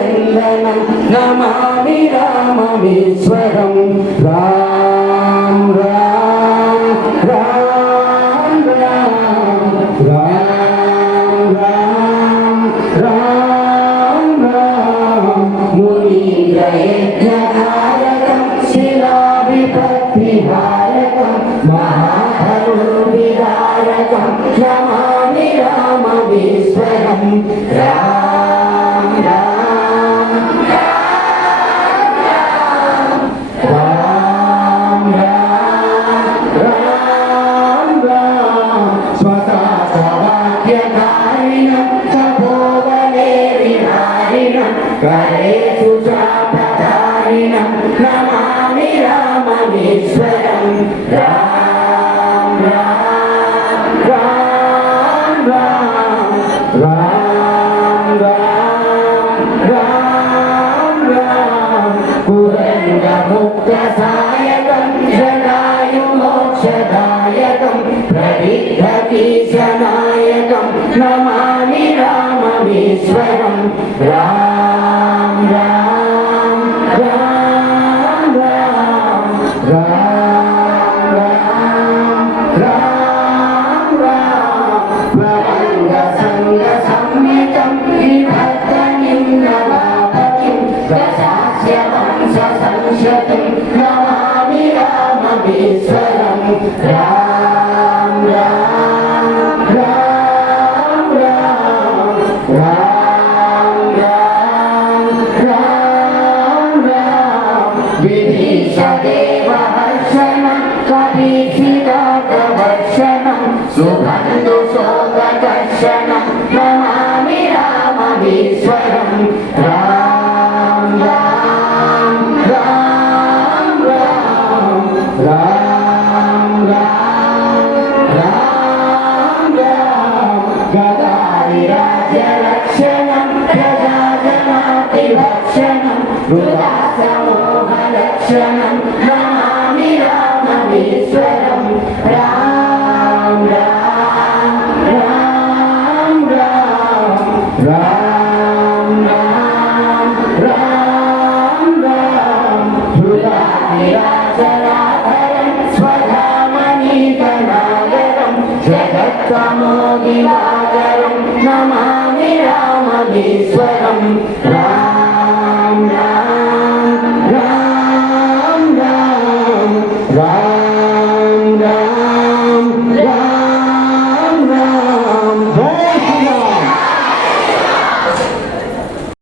चन्दनं Namami राममीश्वरं Ram Ram Ram Ram Ram Ram Ram Ram मुनीन्द्रयज्ञनायकं शिलाविपत्तिहारकं महाधनुर्विदारकं Namami राममीश्वरं Ram Ram Ram Ram Ram स्वतःवाक्यकारिणं तपोवनेरिहारिणं करेषु चापधारिणं Namami राममीश्वरं Ram Ram Ram Ram Ram Ram Ram कुरङ्गमुक्तसायकं जडायुमोक्षदायकं प्रविद्धकीशनायकं Namami राममीश्वरं Ram Ram Ram Ram Ram Ram Ram प्रबन्धसङ्गसंयुतं विभक्तनिम्नभापतिं प्रशास्य वंशसंशतिं Namami राममीश्वरं Ram Ram Ram Ram Ram Ram Ram विधीशदेवहर्षणं कवीशिदाकवर्षणं सुबन्धुशोकदर्शनं Namami राममीश्वरं Ram Ram Ram Ram Ram Ram Ram गदारिराज्यरक्षणं प्रजाजनातिभक्षणं हृदासमोहलक्षणं Namami राममीश्वरं Ram Ram Ram Ram Ram Ram Ram हृदानिराजराधरं स्वधामनीतनायकं जगत्तमोदिवाकरं Namami राममीश्वरं Ram